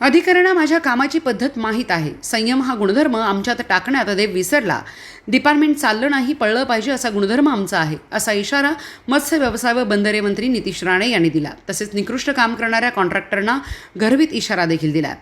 अधिकाऱ्यांना माझ्या कामाची पद्धत माहीत आहे. संयम हा गुणधर्म आमच्यात टाकण्यात देव विसरला. डिपार्टमेंट चाललं नाही पळलं पाहिजे असा गुणधर्म आमचा आहे असा इशारा मत्स्य व्यवसाय व बंदरे मंत्री नितीश राणे यांनी दिला. तसेच निकृष्ट काम करणाऱ्या कॉन्ट्रॅक्टरना घरवीत इशारा देखील दिला.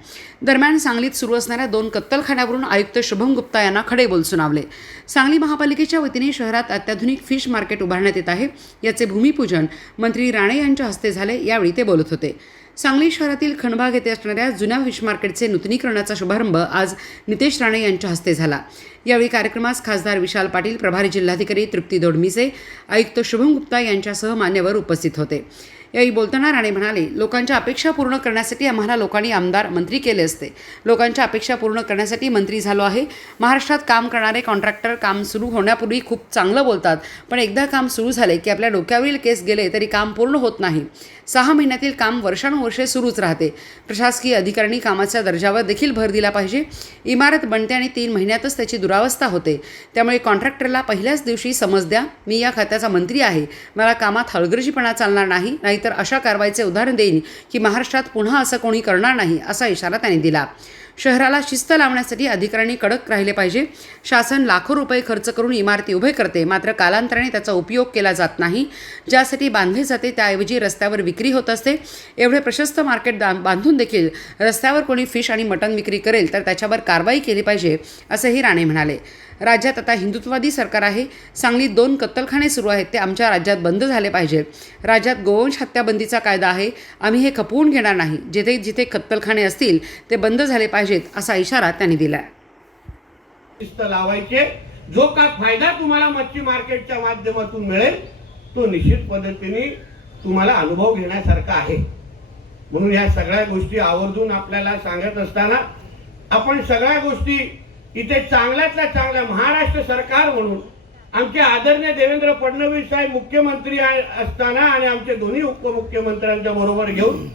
दरम्यान सांगलीत सुरू असणाऱ्या दोन कत्तलखान्यावरून आयुक्त शुभम गुप्ता यांना खडे बोल सुनावले सांगली महापालिकेच्या वतीने शहरात अत्याधुनिक फिश मार्केट उभारण्यात येत आहे. याचे भूमिपूजन मंत्री राणे यांच्या हस्ते झाले यावेळी ते बोलत होते. सांगली शहरातील खंडबाग येथे असणाऱ्या जुन्या फिश मार्केटचे नूतनीकरणाचा शुभारंभ आज नितेश राणे यांच्या हस्ते झाला. यावेळी कार्यक्रमास खासदार विशाल पाटील प्रभारी जिल्हाधिकारी तृप्ती दोडमिसे आयुक्त शुभम गुप्ता यांच्यासह मान्यवर उपस्थित होते. यावेळी बोलताना राणे म्हणाले लोकांच्या अपेक्षा पूर्ण करण्यासाठी आम्हाला लोकांनी आमदार मंत्री केले असते. लोकांच्या अपेक्षा पूर्ण करण्यासाठी मंत्री झालो आहे. महाराष्ट्रात काम करणारे कॉन्ट्रॅक्टर काम सुरू होण्यापूर्वी खूप चांगलं बोलतात. पण एकदा काम सुरू झाले की आपल्या डोक्यावरील केस गेले तरी काम पूर्ण होत नाही. सहा महिन्यातील काम वर्षानुवर्षे सुरूच राहते. प्रशासकीय अधिकाऱ्यांनी कामाच्या दर्जावर देखील भर दिला पाहिजे. इमारत बनते आणि तीन महिन्यातच त्याची दुरावस्था होते. त्यामुळे कॉन्ट्रॅक्टरला पहिल्याच दिवशी समज द्या. मी या खात्याचा मंत्री आहे. मला कामात हलगर्जीपणा चालणार नाही नाहीतर तर अशा कारवाईचे उदाहरण देईन की महाराष्ट्रात पुन्हा असं कोणी करणार नाही असा इशारा त्यांनी दिला. शहराला शिस्त लावण्यासाठी अधिकाऱ्यांनी कडक राहिले पाहिजे. शासन लाखो रुपये खर्च करून इमारती उभे करते. मात्र कालांतराने त्याचा उपयोग केला जात नाही. ज्यासाठी बांधले जाते त्याऐवजी रस्त्यावर विक्री होत असते. एवढे प्रशस्त मार्केट दा- बांधून देखील रस्त्यावर कोणी फिश आणि मटण विक्री करेल तर त्याच्यावर कारवाई केली पाहिजे असंही राणे म्हणाले. राज्यात आता हिंदुत्ववादी सरकार आहे. सांगलीत दोन कत्तलखाने सुरू आहेत. ते आमच्या राज्यात बंद झाले पाहिजे. राज्यात गोवंश हत्याबंदीचा कायदा आहे. आम्ही हे खपवून घेणार नाही. जिथे जिथे कत्तलखाने असतील ते बंद झाले पाहिजे. पाहिजेत असा इशारा त्यांनी दिला लावायचे. जो का फायदा तुम्हाला मच्छी मार्केटच्या माध्यमातून मिळेल तो निश्चित पद्धतीने तुम्हाला अनुभव घेण्यासारखा आहे. म्हणून या सगळ्या गोष्टी आवर्जून आपल्याला सांगत असताना आपण सगळ्या गोष्टी इथे चांगल्यातल्या चांगल्या महाराष्ट्र सरकार म्हणून आमचे आदरणीय देवेंद्र फडणवीस साहेब मुख्यमंत्री असताना आणि आमचे दोन्ही उपमुख्यमंत्र्यांच्या बरोबर घेऊन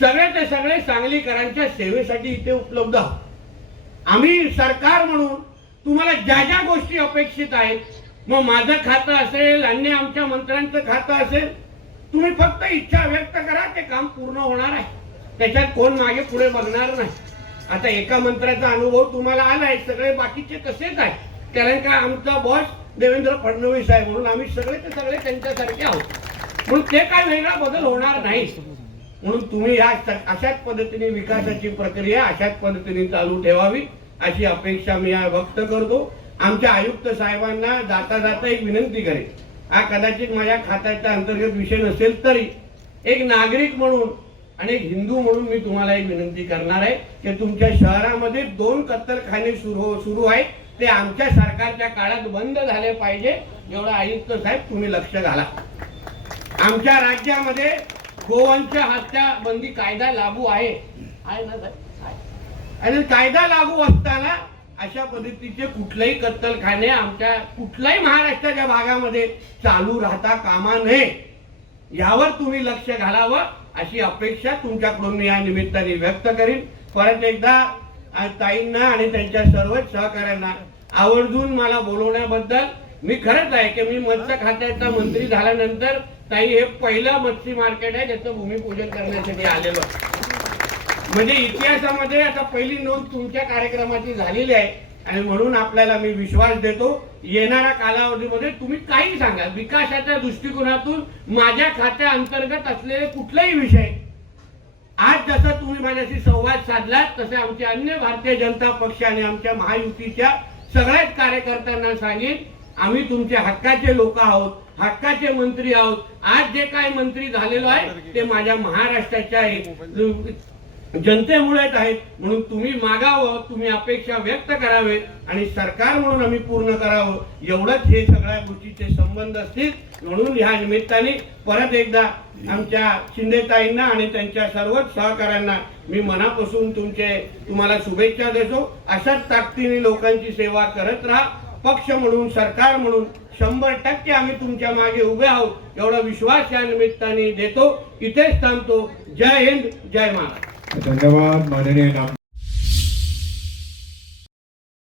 सगळे ते सगळे सांगलीकरांच्या सेवेसाठी इथे उपलब्ध आहोत. आम्ही सरकार म्हणून तुम्हाला ज्या ज्या गोष्टी अपेक्षित आहेत मग माझं खातं असेल अन्य आमच्या मंत्र्यांचं खातं असेल तुम्ही फक्त इच्छा व्यक्त करा ते काम पूर्ण होणार आहे. त्याच्यात कोण मागे पुढे बघणार नाही. आता एका मंत्र्याचा अनुभव तुम्हाला आलाय सगळे बाकीचे तसेच आहेत. कारण का आमचा बॉस देवेंद्र फडणवीस आहे म्हणून आम्ही सगळे ते सगळे त्यांच्यासारखे आहोत. म्हणून ते काय वेगळा बदल होणार नाही. म्हणून तुम्ही या अशाच पद्धतीने विकासाची प्रक्रिया अशाच पद्धतीने चालू ठेवावी अशी अपेक्षा मी या व्यक्त करतो. आमच्या आयुक्त साहेबांना जाता जाता एक विनंती करेन. हा कदाचित माझ्या खात्याच्या अंतर्गत विषय नसेल तरी एक नागरिक म्हणून आणि एक हिंदू म्हणून मी तुम्हाला एक विनंती करणार आहे की तुमच्या शहरामध्ये दोन कत्तलखाने सुरू हो- सुरू आहेत. ते आमच्या सरकारच्या काळात बंद झाले पाहिजे एवढं आयुक्त साहेब तुम्ही लक्ष घाला. आमच्या राज्यामध्ये गोवांच्या हत्या बंदी कायदा लागू आहे. आहे ना आणि कायदा लागू असताना अशा पद्धतीचे कुठलेही कत्तलखाने आमच्या कुठल्याही महाराष्ट्राच्या भागामध्ये चालू राहता कामा नये. यावर तुम्ही लक्ष घालावं अशी अपेक्षा तुमच्याकडून मी या निमित्ताने व्यक्त करीन. परत एकदा ताईंना आणि त्यांच्या सर्वच सहकाऱ्यांना आवर्जून मला बोलवण्याबद्दल मी खरंच आहे की मी मत्स्य खात्याचा मंत्री झाल्यानंतर ताई हे पहिलं मच्छी मार्केट आहे ज्याचं भूमिपूजन करण्यासाठी आलेलो म्हणजे इतिहासामध्ये आता पहिली नोंद तुमच्या कार्यक्रमाची झालेली आहे आणि म्हणून आपल्याला मी विश्वास देतो येणाऱ्या कालावधीमध्ये तुम्ही काही सांगा विकासाच्या दृष्टिकोनातून माझ्या खात्या अंतर्गत असलेले कुठलेही विषय आज जसं तुम्ही माझ्याशी संवाद साधलात तसे आमचे अन्य भारतीय जनता पक्ष आणि आमच्या महायुतीच्या सगळ्याच कार्यकर्त्यांना सांगेन आम्ही तुमच्या हक्काचे लोक आहोत. हक्काचे मंत्री आहोत. आज जे काय मंत्री झालेलो आहे ते माझ्या महाराष्ट्राच्या एक- जनतेमुळेच आहेत. म्हणून तुम्ही मागावं तुम्ही अपेक्षा व्यक्त करावे आणि सरकार म्हणून आम्ही पूर्ण करावं. एवढंच हे सगळ्या गोष्टीचे संबंध असतील. म्हणून ह्या निमित्ताने परत एकदा आमच्या शिंदेताईंना आणि त्यांच्या सर्वच सहकाऱ्यांना मी मनापासून तुमचे तुम्हाला शुभेच्छा देतो. अशाच ताकदीने लोकांची सेवा करत राहा. पक्ष म्हणून सरकार म्हणून शंभर टक्के आम्ही तुमच्या मागे उभे आहोत. एवढा विश्वास या निमित्ताने देतो. इथेच थांबतो. जय हिंद जय महाराज धन्यवाद. माननीय